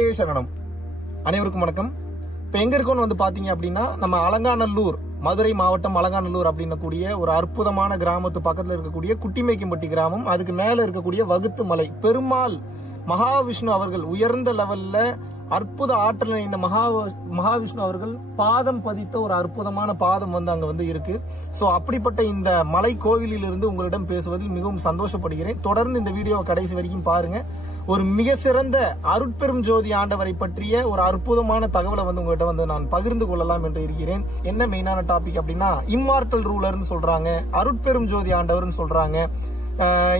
சரணம். அனைவருக்கும் வணக்கம். இப்போ எங்க இருக்கோம்னு வந்து பாத்தீங்க அப்படின்னா நம்ம அலங்காநல்லூர் மதுரை மாவட்டம் அலங்காநல்லூர் அப்படின்னக்கூடிய ஒரு அற்புதமான கிராமத்து பக்கத்துல இருக்கக்கூடிய குட்டிமேக்கம்பட்டி கிராமம். அதுக்கு மேல இருக்கக்கூடிய வகுத்து மலை. பெருமாள் மகாவிஷ்ணு அவர்கள் உயர்ந்த லெவல்ல அற்புத ஆற்றல் நிறைந்த மகா மகாவிஷ்ணு அவர்கள் பாதம் பதித்த ஒரு அற்புதமான பாதம் வந்து அங்க வந்து இருக்கு. சோ அப்படிப்பட்ட இந்த மலை கோவிலிலிருந்து உங்களிடம் பேசுவதில் மிகவும் சந்தோஷப்படுகிறேன். தொடர்ந்து இந்த வீடியோவை கடைசி வரைக்கும் பாருங்க. ஒரு மிக சிறந்த அருட்பெரும் ஜோதி ஆண்டவரை பற்றிய ஒரு அற்புதமான தகவலை வந்து உங்ககிட்ட வந்து நான் பகிர்ந்து கொள்ளலாம் என்று இருக்கிறேன். என்ன மெயினான டாபிக் அப்படின்னா இம்மார்டல் ரூலர்னு சொல்றாங்க அருட்பெரும் ஜோதி ஆண்டவர்னு சொல்றாங்க.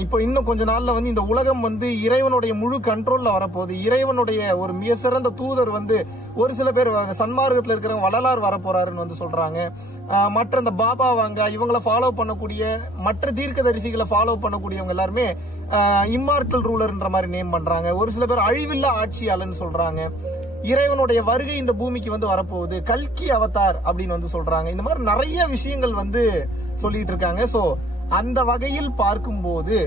இப்போ இன்னும் கொஞ்ச நாள்ல வந்து இந்த உலகம் வந்து இறைவனுடைய முழு கண்ட்ரோல்ல வரப்போகுது. இறைவனுடைய ஒரு மிக சிறந்த தூதர் வந்து ஒரு சில பேர் சன்மார்க்கத்தில் இருக்கிறவங்க வள்ளலார் வரப்போறாருன்னு வந்து சொல்றாங்க. மற்ற இந்த பாபா வாங்க இவங்கள ஃபாலோ பண்ணக்கூடிய மற்ற தீர்க்க தரிசிகளை ஃபாலோ பண்ணக்கூடியவங்க எல்லாருமே இம்மார்டல் ரூலர்ன்ற மாதிரி நேம் பண்றாங்க. ஒரு சில பேர் அழிவில்லா ஆட்சியாளர்னு சொல்றாங்க. இறைவனுடைய வருகை இந்த பூமிக்கு வந்து வரப்போகுது. கல்கி அவதார் அப்படின்னு வந்து சொல்றாங்க. இந்த மாதிரி நிறைய விஷயங்கள் வந்து சொல்லிட்டு இருக்காங்க. சோ அந்த வகையில் பார்க்கும்போது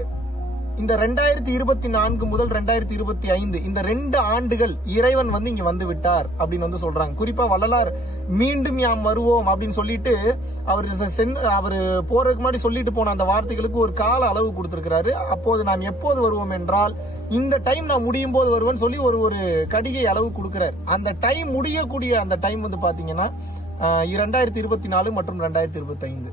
இந்த ரெண்டாயிரத்தி இருபத்தி நான்கு முதல் ரெண்டாயிரத்தி இருபத்தி ஐந்து இந்த ரெண்டு ஆண்டுகள் இறைவன் வந்து இங்க வந்து விட்டார் அப்படின்னு வந்து சொல்றாங்க. குறிப்பா வள்ளலார் மீண்டும் யாம் வருவோம் அப்படின்னு சொல்லிட்டு அவர் சென் அவர் போறதுக்கு முன்னாடி சொல்லிட்டு போன அந்த வார்த்தைகளுக்கு ஒரு கால அளவு கொடுத்திருக்கிறாரு. அப்போது நாம் எப்போது வருவோம் என்றால் இந்த டைம் நான் முடியும் போது வருவேன் சொல்லி ஒரு ஒரு கடிகை அளவு கொடுக்கிறார். அந்த டைம் முடியக்கூடிய அந்த டைம் வந்து பாத்தீங்கன்னா இரண்டாயிரத்தி இருபத்தி நாலு மற்றும் ரெண்டாயிரத்தி இருபத்தி ஐந்து.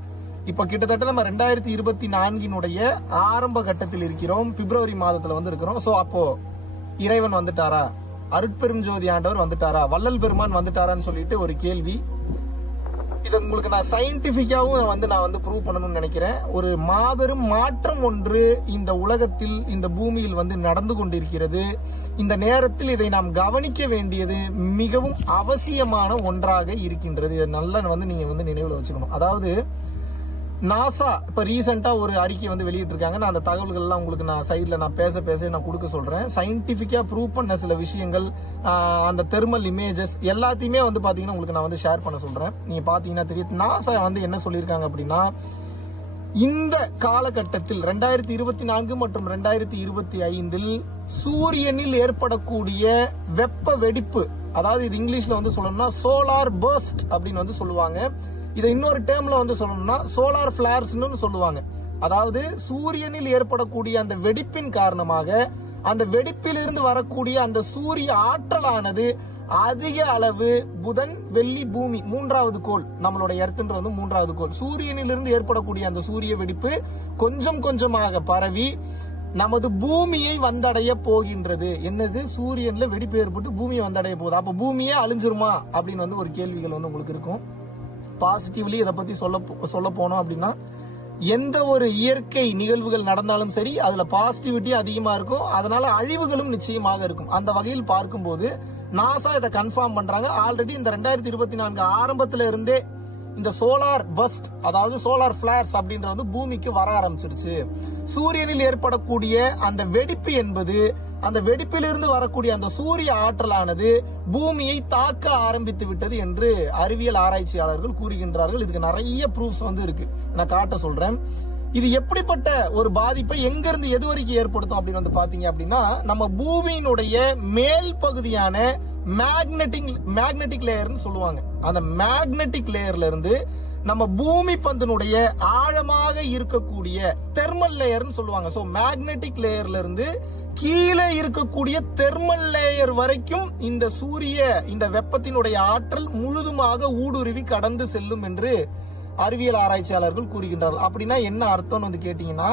இப்ப கிட்டத்தட்ட நம்ம ரெண்டாயிரத்தி இருபத்தி நான்கினுடைய ஆரம்ப கட்டத்தில் இருக்கிறோம். பிப்ரவரி மாதத்துல வந்து இருக்கிறோம் சோ அப்போ இறைவன் வந்துட்டாரா? அருட்பெரும் ஜோதி ஆண்டவர் வந்துட்டாரா? வள்ளல் பெருமான் வந்துட்டாரான்னு சொல்லிட்டு ஒரு கேள்வி. இது உங்களுக்கு நான் சயின்டிபிக்காவும் வந்து நான் வந்து ப்ரூவ் பண்ணணும்னு நினைக்கிறேன். ஒரு மாபெரும் மாற்றம் ஒன்று இந்த உலகத்தில் இந்த பூமியில் வந்து நடந்து கொண்டிருக்கிறது. இந்த நேரத்தில் இதை நாம் கவனிக்க வேண்டியது மிகவும் அவசியமான ஒன்றாக இருக்கின்றது. இதை நல்லா வந்து நீங்க வந்து நினைவில் வச்சுக்கணும். அதாவது நாசா இப்போ ரீசெண்டாக ஒரு அறிக்கை வந்து வெளியிட்டிருக்காங்க. நான் அந்த தகவல்கள்லாம் உங்களுக்கு நான் சைடில் நான் பேச பேச நான் கொடுக்க சொல்கிறேன் சயின்டிஃபிக்காக ப்ரூவ் பண்ண சில விஷயங்கள் அந்த தெர்மல் இமேஜஸ் எல்லாத்தையுமே வந்து பார்த்தீங்கன்னா உங்களுக்கு நான் வந்து ஷேர் பண்ண சொல்கிறேன் நீங்கள் பார்த்தீங்கன்னா தெரியும் நாசா வந்து என்ன சொல்லியிருக்காங்க அப்படின்னா இந்த காலகட்டத்தில் ரெண்டாயிரத்தி இருபத்தி நான்கு மற்றும் ரெண்டாயிரத்தி இருபத்தி ஐந்தில் சூரியனில் ஏற்படக்கூடிய வெப்ப வெடிப்பு அதாவது இது இங்கிலீஷ்ல வந்து சொல்லணும்னா சோலார் பர்ஸ்ட் அப்படின்னு வந்து சொல்லுவாங்க. இதை இன்னொரு டேர்ம்ல வந்து சொல்லணும்னா சோலார் பிளார்ஸ்னு சொல்லுவாங்க. அதாவது சூரியனில் ஏற்படக்கூடிய அந்த வெடிப்பின் காரணமாக அந்த வெடிப்பிலிருந்து வரக்கூடிய அந்த சூரிய ஆற்றலானது அதிக அளவு புதன் வெள்ளி பூமி மூன்றாவது கோள் நம்மளோட எர்த்துன்ற வந்து மூன்றாவது கோள். சூரியனிலிருந்து ஏற்படக்கூடிய அந்த சூரிய வெடிப்பு கொஞ்சம் கொஞ்சமாக பரவி நமது பூமியை வந்தடைய போகின்றது. என்னது? சூரியன்ல வெடிப்பு ஏற்பட்டு பூமியை வந்தடைய போகுது. அப்ப பூமியே அழிஞ்சிருமா? அப்படின்னு வந்து ஒரு கேள்விகள் வந்து உங்களுக்கு இருக்கும். பாசிட்டிவ்லி இதை பத்தி சொல்ல சொல்ல போனோம் அப்படின்னா எந்த ஒரு இயற்கை நிகழ்வுகள் நடந்தாலும் சரி அதுல பாசிட்டிவிட்டி அதிகமா இருக்கும். அதனால அழிவுகளும் நிச்சயமாக இருக்கும். அந்த வகையில் பார்க்கும்போது நாசா இதை கன்ஃபார்ம் பண்றாங்க. ஆல்ரெடி இந்த ரெண்டாயிரத்தி இருபத்தி நான்கு ஆரம்பத்துல இருந்தே இந்த சோலார் பஸ்ட் அதாவது சோலார் பிளார்ஸ் அப்படின்றது வந்து பூமிக்கு வர ஆரம்பிச்சிருச்சு. சூரியனில் ஏற்படக்கூடிய அந்த வெடிப்பு என்பது அந்த வெடிப்பிலிருந்து வரக்கூடிய அந்த சூரிய ஆற்றலானது பூமியை தாக்க ஆரம்பித்து விட்டது என்று அறிவியல் ஆராய்ச்சியாளர்கள் கூறுகின்றார்கள். இதுக்கு நிறைய ப்ரூஃப்ஸ் வந்து இருக்கு. நான் காட்ட சொல்றேன். இது எப்படிப்பட்ட ஒரு பாதிப்பை எங்கிருந்து எது வரைக்கும் ஏற்படுத்தும் அப்படின்னு வந்து பாத்தீங்க அப்படின்னா நம்ம பூமியினுடைய மேல் பகுதியான மேக்னெட்டிக் மேக்னெட்டிக் லேயர்னு சொல்லுவாங்க. அந்த மேக்னெட்டிக் லேயர்ல இருந்து நம்ம பூமி பந்தினுடைய ஆழமாக இருக்கக்கூடிய தெர்மல் லேயர்னு சொல்லுவாங்க. சோ மேக்னெட்டிக் லேயர்ல இருந்து கீழே இருக்கக்கூடிய தெர்மல் லேயர் வரைக்கும் இந்த சூரிய இந்த வெப்பத்தினுடைய ஆற்றல் முழுதுமாக ஊடுருவி கடந்து செல்லும் என்று அறிவியல் ஆராய்ச்சியாளர்கள் கூறுகின்றார்கள். அப்படின்னா என்ன அர்த்தம்னு வந்து கேட்டீங்கன்னா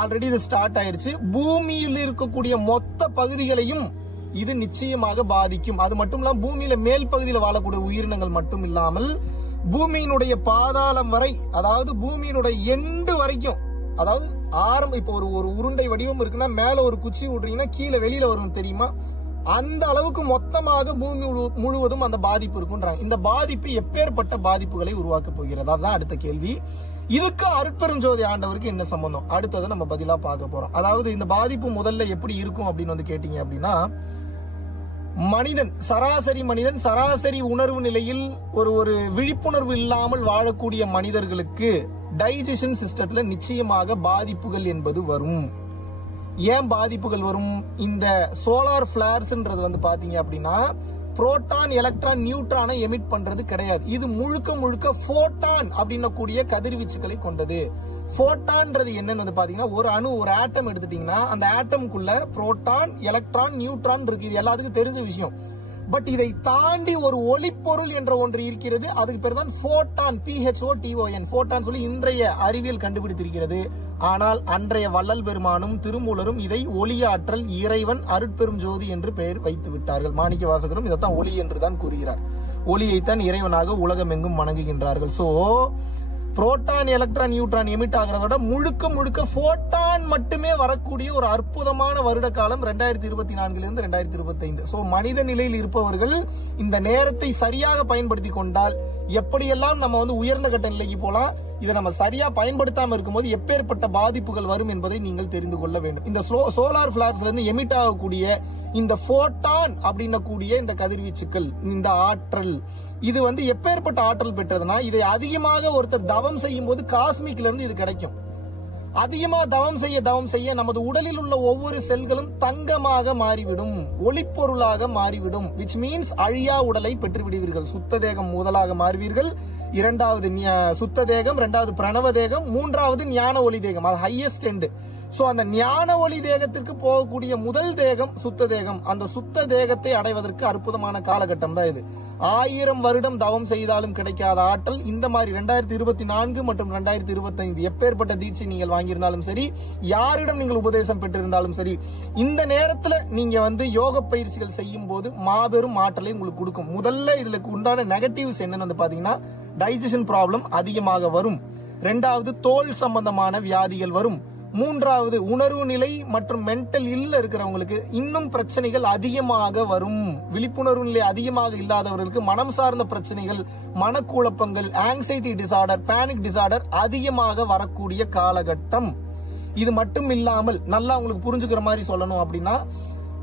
ஆல்ரெடி இது ஸ்டார்ட் ஆயிருச்சு. பூமியில் இருக்கக்கூடிய மொத்த பகுதிகளையும் இது நிச்சயமாக பாதிக்கும். அது மட்டும் இல்லாமல் பூமியில மேல் பகுதியில் வாழக்கூடிய உயிரினங்கள் மட்டும் இல்லாமல் பூமியினுடைய பாதாளம் வரை அதாவது பூமியினுடைய எண்டு வரைக்கும் அதாவது ஆரம்ப இப்போ ஒரு ஒரு உருண்டை வடிவம் இருக்குன்னா மேல ஒரு குச்சி விடுறீங்கன்னா கீழே வெளியில வரும் தெரியுமா? அந்த அளவுக்கு மொத்தமாக பூமி முழு- முழுவதும் அந்த பாதிப்பு இருக்குன்றாங்க. இந்த பாதிப்பு எப்பேற்பட்ட பாதிப்புகளை உருவாக்க போகிறது? அதான் அடுத்த கேள்வி. இதுக்கு அருட்பெருஞ்சோதி ஆண்டவருக்கு என்ன சம்பந்தம்? அடுத்ததை நம்ம பதிலா பார்க்க போறோம். அதாவது இந்த பாதிப்பு முதல்ல எப்படி இருக்கும் அப்படின்னு வந்து கேட்டீங்க அப்படின்னா மனிதன் சராசரி மனிதன் சராசரி உணர்வு நிலையில் ஒரு ஒரு விழிப்புணர்வு இல்லாமல் வாழக்கூடிய மனிதர்களுக்கு டைஜஷன் சிஸ்டத்துல நிச்சயமாக பாதிப்புகள் என்பது வரும். ஏன் பாதிப்புகள் வரும்? இந்த சோலார் ஃபிளார்ஸ்ன்றது வந்து பாத்தீங்க அப்படின்னா புரோட்டான் எலக்ட்ரான் நியூட்ரானை எமிட் பண்றது கிடையாது. இது முழுக்க முழுக்க போட்டான் அப்படின்னக்கூடிய கதிர்வீச்சுகளை கொண்டது. போட்டான்றது என்னன்னு வந்து பாத்தீங்கன்னா ஒரு அணு ஒரு ஆட்டம் எடுத்துட்டீங்கன்னா அந்த ஆட்டம்குள்ள புரோட்டான் எலக்ட்ரான் நியூட்ரான் இருக்கு. இது எல்லாத்துக்கும் தெரிஞ்ச விஷயம். பட் இதை தாண்டி ஒரு ஒளிப்பொருள் என்ற ஒன்று இருக்கிறது. அதுக்கு பேர் தான் போட்டான் பிஹெச்ஓ டிஓஎன் போட்டான் சொல்லி இன்றைய அறிவியல் கண்டுபிடித்திருக்கிறது. ஆனால் அன்றைய வள்ளல் பெருமானும் திருமூலரும் இதை ஒளியாற்றல் இறைவன் அருட்பெரும் ஜோதி என்று பெயர் வைத்து விட்டார்கள். மாணிக்க வாசகரும் இதைத்தான் ஒளி என்று தான் கூறுகிறார். ஒளியைத்தான் இறைவனாக உலகமெங்கும் வணங்குகின்றார்கள். So proton electron neutron emit ஆகிறத விட முழுக்க முழுக்க போட்டான் மட்டுமே வரக்கூடிய ஒரு அற்புதமான வருட காலம் ரெண்டாயிரத்தி இருபத்தி நான்கிலிருந்து ரெண்டாயிரத்தி இருபத்தி ஐந்து சோ மனித நிலையில் இருப்பவர்கள் இந்த நேரத்தை சரியாக பயன்படுத்தி கொண்டால் எப்படியெல்லாம் நம்ம வந்து உயர்ந்த கட்ட நிலைக்கு போகலாம் இதை நம்ம சரியா பயன்படுத்தாம இருக்கும்போது எப்பேற்பட்ட பாதிப்புகள் வரும் என்பதை நீங்கள் தெரிந்து கொள்ள வேண்டும். இந்த சோலார் பிளார்ஸ்ல இருந்து எமிட் ஆகக்கூடிய இந்த போட்டான் அப்படின்னக்கூடிய இந்த கதிர்வீச்சுக்கள் இந்த ஆற்றல் இது வந்து எப்பேற்பட்ட ஆற்றல் பெற்றதுன்னா இதை அதிகமாக ஒருத்தர் தவம் செய்யும் போது காஸ்மிக்ல இருந்து இது கிடைக்கும். அதிகமா தவம் செய்ய தவம் செய்ய நமது உடலில் உள்ள ஒவ்வொரு செல்களும் தங்கமாக மாறிவிடும் ஒளிப்பொருளாக மாறிவிடும் விச் மீன்ஸ் அழியா உடலை பெற்று விடுவீர்கள் சுத்த தேகம் முதலாக மாறுவீர்கள். இரண்டாவது சுத்த தேகம் இரண்டாவது பிரணவ தேகம் மூன்றாவது ஞான ஒளி தேகம் அது ஹையஸ்ட் எண்டு சோ அந்த ஞான ஒளி தேகத்திற்கு போகக்கூடிய முதல் தேகம் சுத்த தேகம். அந்த சுத்த தேகத்தை அடைவதற்கு அற்புதமான காலகட்டம் தான் இது. ஆயிரம் வருடம் தவம் செய்தாலும் கிடைக்காத ஆற்றல் இந்த மாதிரி ரெண்டாயிரத்தி இருபத்தி நான்கு மற்றும் ரெண்டாயிரத்தி இருபத்தி ஐந்து எப்பேற்பட்ட தீட்சை நீங்கள் வாங்கியிருந்தாலும் சரி யாரிடம் நீங்கள் உபதேசம் பெற்றிருந்தாலும் சரி இந்த நேரத்துல நீங்க வந்து யோக பயிற்சிகள் செய்யும் போது மாபெரும் ஆற்றலை உங்களுக்கு கொடுக்கும். முதல்ல இதுல உண்டான நெகட்டிவ்ஸ் என்னன்னு வந்து பாத்தீங்கன்னா டைஜஷன் ப்ராப்ளம் அதிகமாக வரும். ரெண்டாவது தோல் சம்பந்தமான வியாதிகள் வரும். மூன்றாவது உணர்வு நிலை மற்றும் மென்டல் இல்ல இருக்கிறவங்களுக்கு இன்னும் பிரச்சனைகள் அதிகமாக வரும். விழிப்புணர்வு நிலை அதிகமாக இல்லாதவர்களுக்கு மனம் சார்ந்த பிரச்சனைகள் மனக்குழப்பங்கள் ஆங்ஸைட்டி டிசார்டர் பேனிக் டிசார்டர் அதிகமாக வரக்கூடிய காலகட்டம். இது மட்டும் இல்லாமல் நல்லா உங்களுக்கு புரிஞ்சுக்கிற மாதிரி சொல்லணும் அப்படின்னா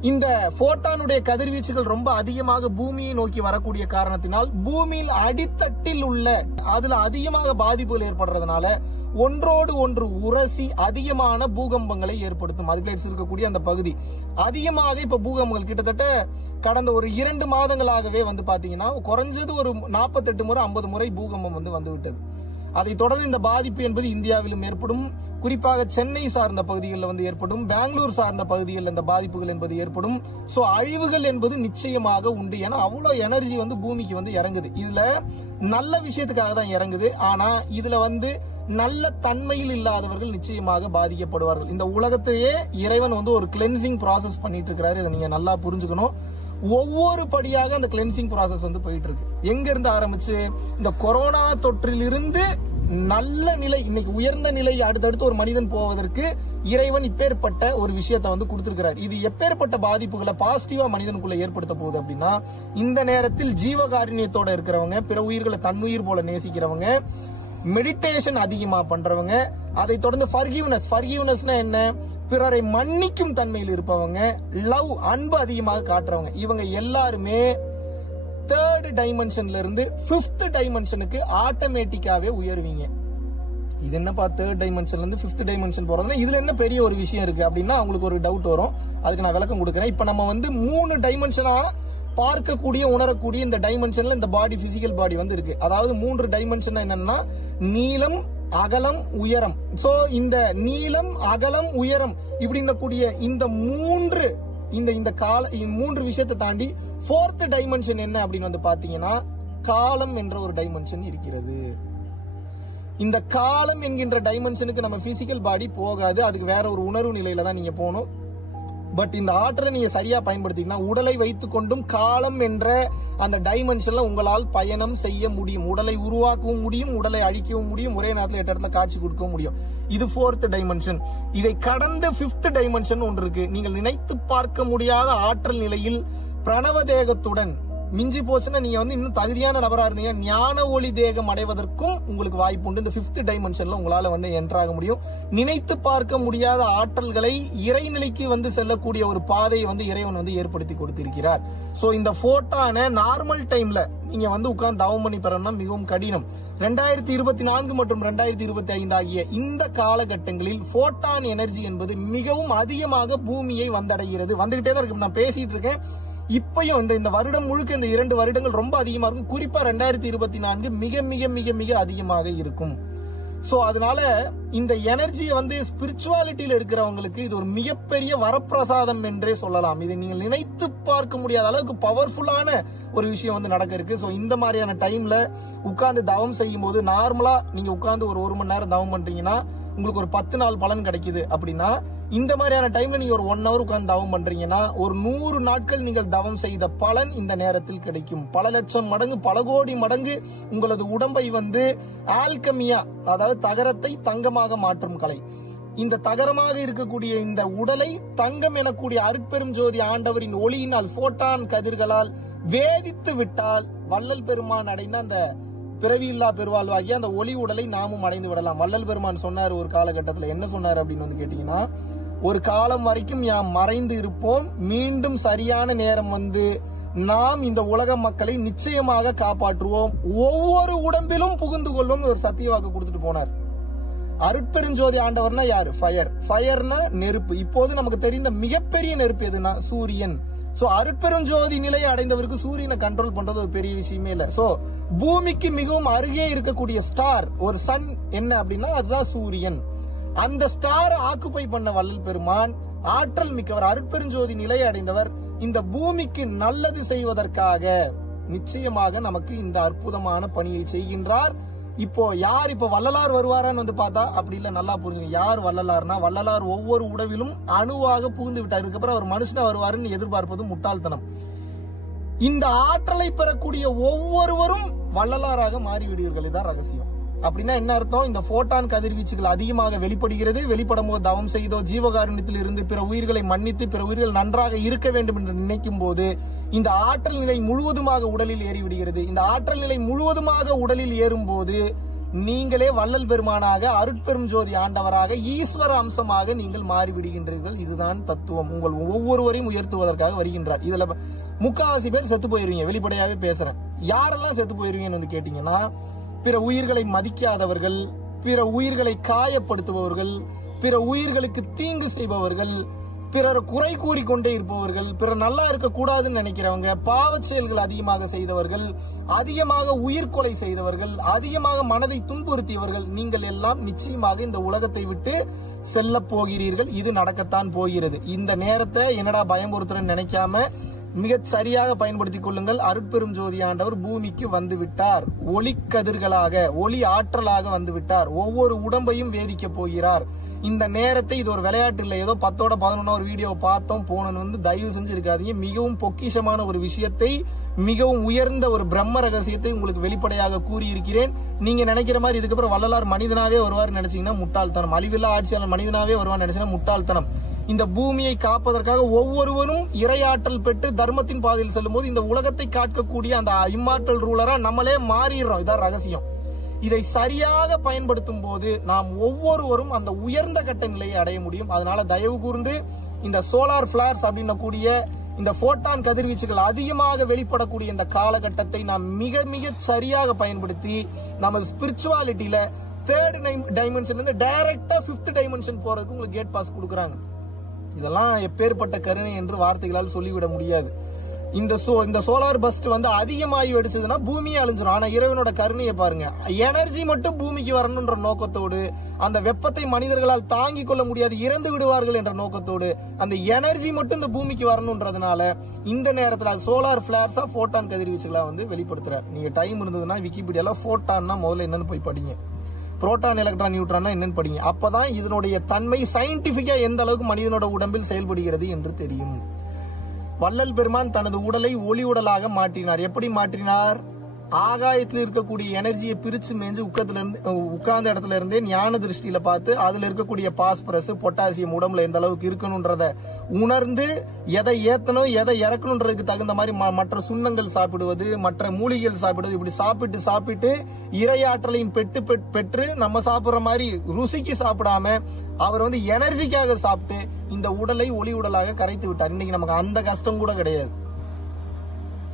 இந்த போட்டானுடைய கதிர்வீச்சுகள் ரொம்ப அதிகமாக பூமியை நோக்கி வரக்கூடிய காரணத்தினால் பூமியில் அடித்தட்டில் உள்ள அதுல அதிகமாக பாதிப்புகள் ஏற்படுறதுனால ஒன்றோடு ஒன்று உரசி அதிகமான பூகம்பங்களை ஏற்படுத்தும். அதுக்கு இருக்கக்கூடிய அந்த பகுதி. அதிகமாக இப்ப பூகம்பங்கள் கிட்டத்தட்ட கடந்த ஒரு இரண்டு மாதங்களாகவே வந்து பாத்தீங்கன்னா குறைஞ்சது ஒரு நாற்பத்தெட்டு முறை ஐம்பது முறை பூகம்பம் வந்து வந்து அதை தொடர்ந்து இந்த பாதிப்பு என்பது இந்தியாவிலும் ஏற்படும். குறிப்பாக சென்னை சார்ந்த பகுதிகளில் வந்து ஏற்படும். பெங்களூர் சார்ந்த பகுதிகளில் இந்த பாதிப்புகள் என்பது ஏற்படும். சோ அழிவுகள் என்பது நிச்சயமாக உண்டு. ஏன்னா அவ்வளவு எனர்ஜி வந்து பூமிக்கு வந்து இறங்குது. இதுல நல்ல விஷயத்துக்காக தான் இறங்குது. ஆனா இதுல வந்து நல்ல தன்மையில் இல்லாதவர்கள் நிச்சயமாக பாதிக்கப்படுவார்கள். இந்த உலகத்தையே இறைவன் வந்து ஒரு கிளென்சிங் ப்ராசஸ் பண்ணிட்டு இருக்கிறாரு. இதை நீங்க நல்லா புரிஞ்சுக்கணும். ஒவ்வொரு படியாக அந்த கிளென்சிங் ப்ராசஸ் வந்து போயிட்டு இருக்கு எங்க இருந்து ஆரம்பிச்சு இந்த கொரோனா தொற்றிலிருந்து நல்ல நிலை இன்னைக்கு உயர்ந்த நிலை அடுத்தடுத்து ஒரு மனிதன் போவதற்கு இறைவன் இப்பேற்பட்ட ஒரு விஷயத்தை வந்து கொடுத்திருக்கிறார். இது எப்பேற்பட்ட பாதிப்புகளை பாசிட்டிவா மனிதனுக்குள்ள ஏற்படுத்த போகுது அப்படின்னா இந்த நேரத்தில் ஜீவகாருண்யத்தோட இருக்கிறவங்க பிற உயிர்களை தன்னுயிர் போல நேசிக்கிறவங்க மெடிடேஷன் அதிகமா பண்றவங்க அதை தொடர்ந்து ஃபர்கிவ்னஸ் ஃபர்கிவ்னஸ்னா என்ன? பிறரை மன்னிக்கும் தன்மையில் இருப்பவங்க லவ் அன்பு அதிகமாக காட்டுறவங்க. இவங்க எல்லாருமே தேர்டு டைமென்ஷன்ல இருந்து பிப்த் டைமென்ஷனுக்கு ஆட்டோமேட்டிக்காவே உயருவீங்க. இது என்னப்பா தேர்ட் டைமென்ஷன்ல இருந்து பிப்த் டைமென்ஷன் போறதுன்னா இதுல என்ன பெரிய ஒரு விஷயம் இருக்கு அப்படின்னா அவங்களுக்கு ஒரு டவுட் வரும். அதுக்கு நான் விளக்கம் கொடுக்குறேன். இப்ப நம்ம வந்து மூணு டைமென்ஷனா பார்க்கக்கூடிய உணரக்கூடிய இந்த டைமென்ஷன்ல இந்த பாடி பிசிக்கல் பாடி வந்து இருக்கு அதாவது மூன்று டைமென்ஷன் என்னன்னா நீளம் அகலம் உயரம். சோ இந்த நீளம் அகலம் உயரம் இப்படின்னக்கூடிய இந்த மூன்று இந்த இந்த கால மூன்று விஷயத்தை தாண்டி ஃபோர்த் டைமென்ஷன் என்ன அப்படின்னு வந்து பாத்தீங்கன்னா காலம் என்ற ஒரு டைமென்ஷன் இருக்கிறது. இந்த காலம் என்கின்ற டைமென்ஷனுக்கு நம்ம பிசிக்கல் பாடி போகாது. அதுக்கு வேற ஒரு உணர்வு நிலையில தான் நீங்க போகணும். பட் இந்த ஆற்றலை நீங்க சரியா பயன்படுத்திங்கன்னா உடலை வைத்துக்கொண்டும் காலம் என்ற அந்த டைமென்ஷன்ல உங்களால் பயணம் செய்ய முடியும். உடலை உருவாக்கவும் முடியும் உடலை அழிக்கவும் முடியும் ஒரே நேரத்தில் எட்டு இடத்துல காட்சி கொடுக்கவும் முடியும். இது ஃபோர்த் டைமென்ஷன் இதை கடந்த பிப்த் டைமென்ஷன் ஒன்று இருக்கு. நீங்கள் நினைத்து பார்க்க முடியாத ஆற்றல் நிலையில் பிரணவ தேகத்துடன் மிஞ்சி போச்சுன்னா நீங்க வந்து இன்னும் தகுதியான நபரா இருந்தீங்க. ஞான ஒளி தேகம் அடைவதற்கும் உங்களுக்கு வாய்ப்பு உண்டு இந்த பிப்த் டைமென்ஷன்ல உங்களால வந்து என்டர் ஆக முடியும். நினைத்து பார்க்க முடியாத ஆற்றல்களை இறைநிலைக்கு வந்து செல்லக்கூடிய ஒரு பாதையை வந்து இறைவன் வந்து ஏற்படுத்தி கொடுத்திருக்கிறார். சோ இந்த போட்டான நார்மல் டைம்ல நீங்க வந்து உட்கார்ந்து தவம் பண்ணி பெறணும்னா மிகவும் கடினம். ரெண்டாயிரத்தி இருபத்தி நான்கு மற்றும் ரெண்டாயிரத்தி இருபத்தி ஐந்து ஆகிய இந்த காலகட்டங்களில் போட்டான் எனர்ஜி என்பது மிகவும் அதிகமாக பூமியை வந்தடைகிறது. வந்துகிட்டே தான் இருக்கு. நான் பேசிட்டு இருக்கேன். இப்பயும் இந்த இந்த வருடம் முழுக்க இந்த இரண்டு வருடங்கள் ரொம்ப அதிகமா இருக்கும். குறிப்பா ரெண்டாயிரத்தி இருபத்தி நான்கு மிக மிக மிக மிக அதிகமாக இருக்கும். சோ அதனால இந்த எனர்ஜியை வந்து ஸ்பிரிச்சுவாலிட்டியில இருக்கிறவங்களுக்கு இது ஒரு மிகப்பெரிய வரப்பிரசாதம் என்றே சொல்லலாம். இதை நீங்கள் நினைத்து பார்க்க முடியாத அளவுக்கு பவர்ஃபுல்லான ஒரு விஷயம் வந்து நடக்க இருக்கு. ஸோ இந்த மாதிரியான டைம்ல உட்கார்ந்து தவம் செய்யும் போது நார்மலா நீங்க உட்கார்ந்து ஒரு ஒரு மணி நேரம் தவம் பண்றீங்கன்னா உங்களுக்கு ஒரு பத்து நாள் பலன் கிடைக்குது அப்படின்னா இந்த மாதிரியான டைம்ல நீங்க ஒரு ஒன் ஹவர் உட்கார்ந்து தவம் பண்றீங்கன்னா ஒரு நூறு நாட்கள் நீங்கள் தவம் செய்த பலன் இந்த நேரத்தில் கிடைக்கும். பல லட்சம் மடங்கு பல கோடி மடங்கு உங்களது உடம்பை வந்து ஆல்கமியா அதாவது தகரத்தை தங்கமாக மாற்றும் கலை. இந்த தகரமாக இருக்கக்கூடிய இந்த உடலை தங்கம் எனக்கூடிய அருட்பெரும் ஜோதி ஆண்டவரின் ஒளியினால் போட்டான் கதிர்களால் வேதித்து விட்டால் வள்ளல் பெருமான் அடைந்த அந்த பிறவி இல்லா பெருவாழ்வாகி அந்த ஒளி உடலை நாமும் அடைந்து விடலாம். வள்ளல் பெருமான் சொன்னார் ஒரு காலகட்டத்தில் என்ன சொன்னார் அப்படின்னு வந்து கேட்டீங்கன்னா ஒரு காலம் வரைக்கும் யாம் மறைந்து இருப்போம் மீண்டும் சரியான நேரம் வந்து நாம் இந்த உலக மக்களை நிச்சயமாக காப்பாற்றுவோம். ஒவ்வொரு உடம்பிலும் புகுந்து கொள்வோம் ஒரு சத்திய வாக்கு கொடுத்துட்டு போனார். அருட்பெருஞ்சோதி ஆண்டவர்னா யாரு? ஃபயர். ஃபயர்னா நெருப்பு. இப்போது நமக்கு தெரிந்த மிகப்பெரிய நெருப்பு எதுனா சூரியன். சோ அருட்பெருஞ்சோதி நிலையை அடைந்தவருக்கு சூரியனை கண்ட்ரோல் பண்றது ஒரு பெரிய விஷயமே இல்ல. சோ பூமிக்கு மிகவும் அருகே இருக்கக்கூடிய ஸ்டார் ஒரு சன் என்ன அப்படின்னா அதுதான் சூரியன். அந்த ஸ்டார் ஆக்குப்பை பண்ண வள்ளல் பெருமான் ஆற்றல் மிக்கவர் அருட்பெருஞ்சோதி நிலையை அடைந்தவர் இந்த பூமிக்கு நல்லது செய்வதற்காக நிச்சயமாக நமக்கு இந்த அற்புதமான பணியை செய்கின்றார். இப்போ யார் இப்போ வள்ளலார் வருவாரான்னு வந்து பார்த்தா அப்படி இல்லை நல்லா புரிஞ்சுங்க. யார் வள்ளலார்னா வள்ளலார் ஒவ்வொரு உடவிலும் அணுவாக புகுந்து விட்டார். இதுக்கப்புறம் அவர் மனுஷனா வருவாருன்னு எதிர்பார்ப்பது முட்டாள்தனம். இந்த ஆற்றலை பெறக்கூடிய ஒவ்வொருவரும் வள்ளலாராக மாறிவிடுவீர்கள். தான் ரகசியம். அப்படின்னா என்ன அர்த்தம்? இந்த போட்டான் கதிர்வீச்சுகள் அதிகமாக வெளிப்படுகிறது. வெளிப்படும் போது தவம் செய்தோ ஜீவகாருண்யத்தில் இருந்து பிற உயிர்களை மன்னித்து பிற உயிர்கள் நன்றாக இருக்க வேண்டும் என்று நினைக்கும் போது இந்த ஆற்றல் நிலை முழுவதுமாக உடலில் ஏறிவிடுகிறது. இந்த ஆற்றல் நிலை முழுவதுமாக உடலில் ஏறும்போது நீங்களே வள்ளல் பெருமானாக அருட்பெரும் ஜோதி ஆண்டவராக ஈஸ்வர அம்சமாக நீங்கள் மாறிவிடுகின்றீர்கள். இதுதான் தத்துவம். உங்கள் ஒவ்வொருவரையும் உயர்த்துவதற்காக வருகின்றார். இதுல முக்காவாசி பேர் செத்து போயிருவீங்க. வெளிப்படையாவே பேசுறேன். யாரெல்லாம் செத்து போயிருவீங்கன்னு வந்து கேட்டீங்கன்னா பிற உயிர்களை மதிக்காதவர்கள் பிற உயிர்களை காயப்படுத்துபவர்கள் பிற உயிர்களுக்கு தீங்கு செய்பவர்கள் பிறர் குறை கூறிக்கொண்டே இருப்பவர்கள் பிறர் நல்லா இருக்க கூடாதுன்னு நினைக்கிறவங்க பாவ செயல்கள் அதிகமாக செய்தவர்கள் அதிகமாக உயிர்கொலை செய்தவர்கள் அதிகமாக மனதை துன்புறுத்தியவர்கள் நீங்கள் எல்லாம் நிச்சயமாக இந்த உலகத்தை விட்டு செல்ல போகிறீர்கள். இது நடக்கத்தான் போகிறது. இந்த நேரத்தை என்னடா பயமுறுத்துறன்னு நினைக்காம மிகச் சரியாக பயன்படுத்திக் கொள்ளுங்கள். அருட்பெரும் ஜோதி ஆண்டவர் பூமிக்கு வந்துவிட்டார். ஒளி கதிர்களாக ஒளி ஆற்றலாக வந்துவிட்டார். ஒவ்வொரு உடம்பையும் வேதிக்க போகிறார். இந்த நேரத்தை இது ஒரு விளையாட்டு இல்லை. ஏதோ பத்தோட பதினொன்னா ஒரு வீடியோ பார்த்தோம் போனோம்னு வந்து தயவு செஞ்சு இருக்காதீங்க. மிகவும் பொக்கிஷமான ஒரு விஷயத்தை மிகவும் உயர்ந்த ஒரு பிரம்ம ரகசியத்தை உங்களுக்கு வெளிப்படையாக கூறியிருக்கிறேன். நீங்க நினைக்கிற மாதிரி இதுக்கப்புறம் வள்ளலார் மனிதனாவே வருவார் நினைச்சீங்கன்னா முட்டாள்தனம். அழிவில்லா ஆட்சியாளர் மனிதனாவே வருவார் நினைச்சீங்கன்னா முட்டாள்தனம். இந்த பூமியை காப்பதற்காக ஒவ்வொருவரும் இரையாற்றல் பெற்று தர்மத்தின் பாதையில் செல்லும் போது இந்த உலகத்தை காக்கக்கூடிய அந்த இம்மார்டல் ரூலரா நம்மளே மாறிடுறோம். இதான் ரகசியம். இதை சரியாக பயன்படுத்தும் போது நாம் ஒவ்வொருவரும் அந்த உயர்ந்த கட்ட நிலையை அடைய முடியும். அதனால தயவு கூர்ந்து இந்த சோலார் பிளார்ஸ் அப்படின்னக்கூடிய இந்த போட்டான் கதிர்வீச்சுகள் அதிகமாக வெளிப்படக்கூடிய இந்த காலகட்டத்தை நாம் மிக மிக சரியாக பயன்படுத்தி நமது ஸ்பிரிச்சுவாலிட்டியில தேர்ட் டைமென்ஷன்ல இருந்து டைரக்டா பிப்த் டைமென்ஷன் போறதுக்கு உங்களுக்கு கேட் பாஸ் கொடுக்குறாங்க. இதெல்லாம் எப்பேற்பட்ட கருணை என்று வார்த்தைகளால் சொல்லிவிட முடியாது. இந்த சோ இந்த சோலார் பஸ்ட் வந்து அதிகமாகி வெடிச்சதுன்னா பூமியே அழிஞ்சிடும் ஆனால் இறைவனோட கருணையை பாருங்க. எனர்ஜி மட்டும் பூமிக்கு வரணும்ன்ற நோக்கத்தோடு அந்த வெப்பத்தை மனிதர்களால் தாங்கி கொள்ள முடியாது இறந்து விடுவார்கள் என்ற நோக்கத்தோடு அந்த எனர்ஜி மட்டும் இந்த பூமிக்கு வரணுன்றதுனால இந்த நேரத்தில் சோலார் பிளார்ஸா ஃபோட்டான் கதிர்வீச்சுகளாக வந்து வெளிப்படுத்துறாரு. நீங்கள் டைம் இருந்ததுன்னா விக்கிபீடியாவில் ஃபோட்டான்னா முதல்ல என்னன்னு போய் படிங்க. புரோட்டான் எலக்ட்ரான் நியூட்ரான் என்னன்னு படிங்க. அப்பதான் இதனுடைய தன்மை சயின்டிபிக்கா எந்த அளவுக்கு மனிதனோட உடம்பில் செயல்படுகிறது என்று தெரியும். வள்ளல் பெருமான் தனது உடலை ஒளி உடலாக மாற்றினார். எப்படி மாற்றினார்? ஆகாயத்தில் இருக்கக்கூடிய எனர்ஜியை பிரிச்சு மேஞ்சு உக்கத்துல இருந்து உட்கார்ந்த இடத்துல இருந்தே ஞான திருஷ்டியில பார்த்து அதுல இருக்கக்கூடிய பாஸ்பரஸ் பொட்டாசியம் உடம்புல எந்த அளவுக்கு இருக்கணும்ன்றத உணர்ந்து எதை ஏத்தணும் எதை இறக்கணுன்றதுக்கு தகுந்த மாதிரி ம- மற்ற சுண்ணங்கள் சாப்பிடுவது மற்ற மூலிகைகள் சாப்பிடுவது இப்படி சாப்பிட்டு சாப்பிட்டு இரையாற்றலையும் பெற்று பெற்- பெற்று நம்ம சாப்பிடுற மாதிரி ருசிக்கு சாப்பிடாம அவர் வந்து எனர்ஜிக்காக சாப்பிட்டு இந்த உடலை ஒளி உடலாக கரைத்து விட்டார். இன்னைக்கு நமக்கு அந்த கஷ்டம் கூட கிடையாது.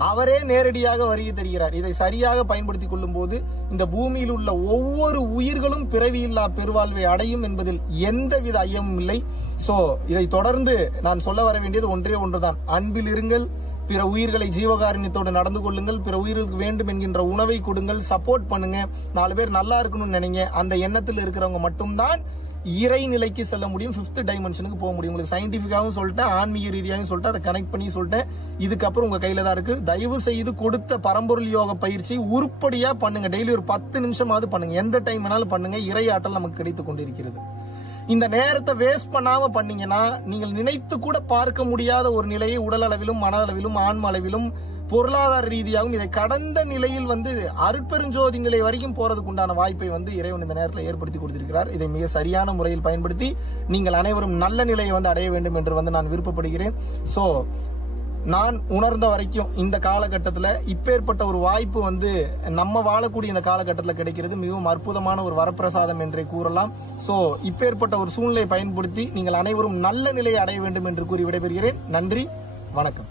அவரே நேரடியாக வருகை தருகிறார். இதை சரியாக பயன்படுத்திக் கொள்ளும் போது இந்த பூமியில் உள்ள ஒவ்வொரு உயிர்களும் பிறவியில்லா பெருவாழ்வை அடையும் என்பதில் எந்தவித ஐயமும் இல்லை. சோ இதை தொடர்ந்து நான் சொல்ல வர வேண்டியது ஒன்றே ஒன்றுதான். அன்பில் இருங்கள் பிற உயிர்களை ஜீவகாரண்யத்தோடு நடந்து கொள்ளுங்கள் பிற உயிர்களுக்கு வேண்டும் என்கின்ற உணவை கொடுங்கள் சப்போர்ட் பண்ணுங்க. நாலு பேர் நல்லா இருக்கணும்னு நினைங்க. அந்த எண்ணத்தில் இருக்கிறவங்க மட்டும்தான் இறை நிலைக்கு செல்ல முடியும் ஃபிஃப்த் டைமென்ஷனுக்கு போக முடியும். உங்களுக்கு சயின்டிஃபிக்காகவும் சொல்லிட்டேன் ஆன்மீக ரீதியாகவும் சொல்லிட்டேன் அதை கனெக்ட் பண்ணி சொல்லிட்டேன். இதுக்கப்புறம் உங்கள் கையில் தான் இருக்குது தயவு செய்து கொடுத்த பரம்பொருள் யோக பயிற்சி உருப்படியாக பண்ணுங்க. டெய்லி ஒரு பத்து நிமிஷமாவது பண்ணுங்க. எந்த டைம் வேணாலும் பண்ணுங்க. இறை ஆற்றல் நமக்கு கிடைத்து கொண்டிருக்கிறது. இந்த நேரத்தை வேஸ்ட் பண்ணாம பண்ணீங்கன்னா நீங்கள் நினைத்து கூட பார்க்க முடியாத ஒரு நிலையை உடல் அளவிலும் மன அளவிலும் ஆன்ம அளவிலும் பொருளாதார ரீதியாகவும் இதை கடந்த நிலையில் வந்து அருட்பெருஞ்சோதி நிலை வரைக்கும் போறதுக்கு உண்டான வாய்ப்பை வந்து இறைவன் இந்த நேரத்தில் ஏற்படுத்தி கொடுத்திருக்கிறார். இதை மிக சரியான முறையில் பயன்படுத்தி நீங்கள் அனைவரும் நல்ல நிலையை வந்து அடைய வேண்டும் என்று வந்து நான் விருப்பப்படுகிறேன். ஸோ நான் உணர்ந்த வரைக்கும் இந்த காலகட்டத்தில் இப்பேற்பட்ட ஒரு வாய்ப்பு வந்து நம்ம வாழக்கூடிய இந்த காலகட்டத்தில் கிடைக்கிறது. மிகவும் அற்புதமான ஒரு வரப்பிரசாதம் என்றே கூறலாம். ஸோ இப்பேற்பட்ட ஒரு சூழ்நிலையை பயன்படுத்தி நீங்கள் அனைவரும் நல்ல நிலையை அடைய வேண்டும் என்று கூறி விடைபெறுகிறேன். நன்றி வணக்கம்.